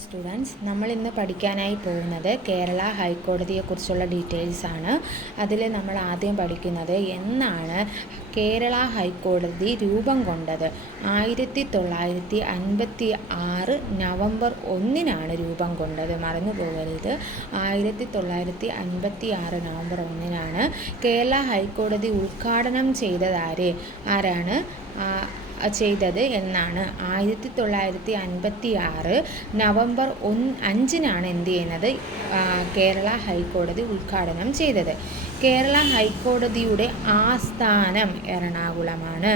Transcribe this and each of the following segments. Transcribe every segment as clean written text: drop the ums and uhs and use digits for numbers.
Students, നമ്മൾ ഇന്ന് പഠിക്കാനായി പോകുന്നത് കേരള ഹൈക്കോടതിയെക്കുറിച്ചുള്ള ഡീറ്റെയിൽസ് ആണ്. അതിൽ നമ്മൾ ആദ്യം പഠിക്കുന്നത് എന്നാണ് കേരള ഹൈക്കോടതി രൂപം കൊണ്ടത്. 1956 നവംബർ 1 രൂപം കൊണ്ടത്. മറന്നു പോകരുത്, 1956 നവംബർ 1 കേരള ഹൈക്കോടതി ഉദ്ഘാടനം ആരാണ് ചെയ്തത് എന്നാണ്. 1956 നവംബർ 5 എന്ത് ചെയ്യുന്നത്, കേരള ഹൈക്കോടതി ഉദ്ഘാടനം ചെയ്തത്. കേരള ഹൈക്കോടതിയുടെ ആസ്ഥാനം എറണാകുളമാണ്.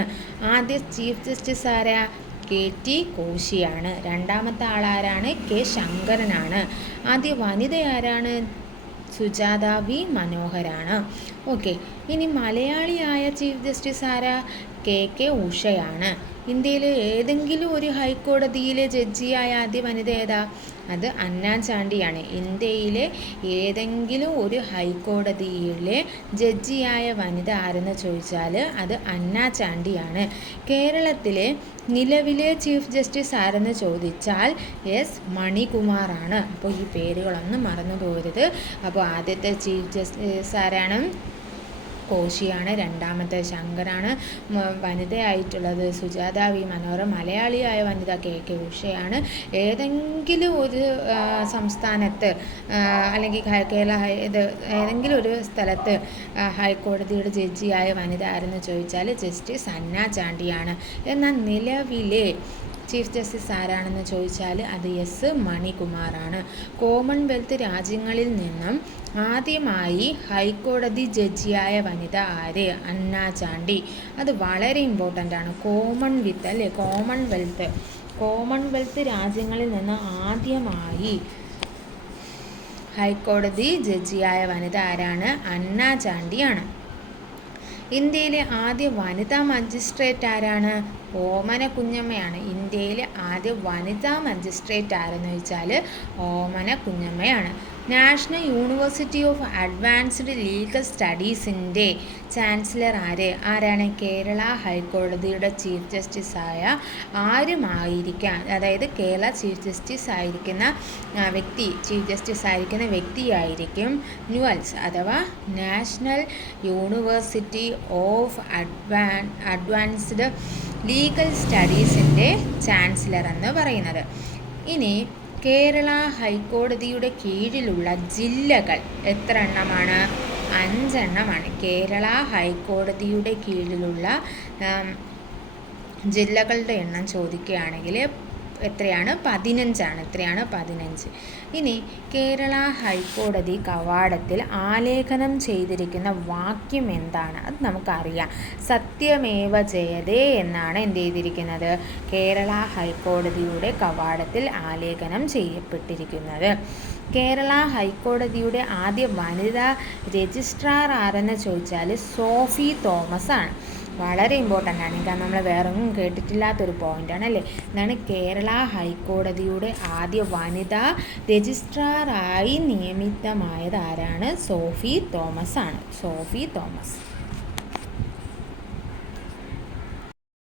ആദ്യ ചീഫ് ജസ്റ്റിസ് ആരാ? KT കോശിയാണ്. രണ്ടാമത്തെ ആളാരാണ്? K ശങ്കരനാണ്. ആദ്യ വനിത ആരാണ്? സുജാത V മനോഹരാണ്. ഓക്കെ, ഇനി മലയാളിയായ ചീഫ് ജസ്റ്റിസ് ആരാ? KK ഉഷയാണ്. ഇന്ത്യയിലെ ഏതെങ്കിലും ഒരു ഹൈക്കോടതിയിലെ ജഡ്ജിയായ ആദ്യ വനിത ഏതാ? അത് അന്നാ ചാണ്ടിയാണ്. ഇന്ത്യയിലെ ഏതെങ്കിലും ഒരു ഹൈക്കോടതിയിലെ ജഡ്ജിയായ വനിത ആരെന്ന് ചോദിച്ചാൽ അത് അന്നാ ചാണ്ടിയാണ്. കേരളത്തിലെ നിലവിലെ ചീഫ് ജസ്റ്റിസ് ആരെന്ന് ചോദിച്ചാൽ S മണികുമാറാണ്. അപ്പോൾ ഈ പേരുകളൊന്നും മറന്നു പോകരുത്. അപ്പോൾ ആദ്യത്തെ ചീഫ് ജസ്റ്റിസ് ആരാണ്? കോശിയാണ്. രണ്ടാമത്തെ ശങ്കരാണ്. വനിതയായിട്ടുള്ളത് സുജാത V മനോഹർ. മലയാളിയായ വനിത KK ഉഷയാണ്. ഏതെങ്കിലും ഒരു സംസ്ഥാനത്ത് അല്ലെങ്കിൽ ഏതെങ്കിലും ഒരു സ്ഥലത്ത് ഹൈക്കോടതിയുടെ ജഡ്ജിയായ വനിത ആരെന്ന് ചോദിച്ചാൽ ജസ്റ്റിസ് അന്നാ ചാണ്ടിയാണ്. എന്നാൽ നിലവിലെ ചീഫ് ജസ്റ്റിസ് ആരാണെന്ന് ചോദിച്ചാൽ അത് S മണികുമാറാണ്. കോമൺവെൽത്ത് രാജ്യങ്ങളിൽ നിന്നും ആദ്യമായി ഹൈക്കോടതി ജഡ്ജിയായ വനിത ആര്? അന്നാ ചാണ്ടി. അത് വളരെ ഇമ്പോർട്ടൻ്റ് ആണ്. കോമൺവെൽത്ത് രാജ്യങ്ങളിൽ നിന്ന് ആദ്യമായി ഹൈക്കോടതി ജഡ്ജിയായ വനിത ആരാണ്? അന്നാ ചാണ്ടിയാണ്. ഇന്ത്യയിലെ ആദ്യ വനിതാ മജിസ്ട്രേറ്റ് ആരാണ്? ഓമന കുഞ്ഞമ്മയാണ്. ഇന്ത്യയിലെ ആദ്യ വനിതാ മജിസ്ട്രേറ്റ് ആരെന്ന് ചോദിച്ചാൽ ഓമന കുഞ്ഞമ്മയാണ്. National university of advanced legal സ്റ്റഡീസിൻ്റെ ചാൻസലർ ആരാണ്? കേരള ഹൈക്കോടതിയുടെ ചീഫ് ജസ്റ്റിസായ ആരുമായിരിക്കാം, അതായത് കേരള ചീഫ് ജസ്റ്റിസ് ആയിരിക്കുന്ന വ്യക്തിയായിരിക്കും ന്യൂവൽസ് അഥവാ national university of advanced legal സ്റ്റഡീസിൻ്റെ ചാൻസലർ എന്ന് പറയുന്നത്. ഇനി കേരള ഹൈക്കോടതിയുടെ കീഴിലുള്ള ജില്ലകൾ എത്ര എണ്ണമാണ്? 5 എണ്ണമാണ്. കേരള ഹൈക്കോടതിയുടെ കീഴിലുള്ള ജില്ലകളുടെ എണ്ണം ചോദിക്കുകയാണെങ്കിൽ എത്രയാണ്? 15. ഇനി കേരള ഹൈക്കോടതി കവാടത്തിൽ ആലേഖനം ചെയ്തിരിക്കുന്ന വാക്യം എന്താണ്? അത് നമുക്കറിയാം. സത്യമേവ ജയതേ എന്നാണ് എന്ത് ചെയ്തിരിക്കുന്നത്? കേരള ഹൈക്കോടതിയുടെ കവാടത്തിൽ ആലേഖനം ചെയ്യപ്പെട്ടിരിക്കുന്നത്. കേരള ഹൈക്കോടതിയുടെ ആദ്യ വനിതാ രജിസ്ട്രാർ ആരെന്ന് ചോദിച്ചാൽ സോഫി തോമസ് ആണ്. വളരെ ഇമ്പോർട്ടൻ്റ് ആണ്, കാരണം നമ്മൾ വേറൊന്നും കേട്ടിട്ടില്ലാത്തൊരു പോയിൻ്റാണ് അല്ലേ. ഇതാണ് കേരള ഹൈക്കോടതിയുടെ ആദ്യ വനിതാ രജിസ്ട്രാറായി നിയമിതമായത് ആരാണ്? സോഫി തോമസ് ആണ്.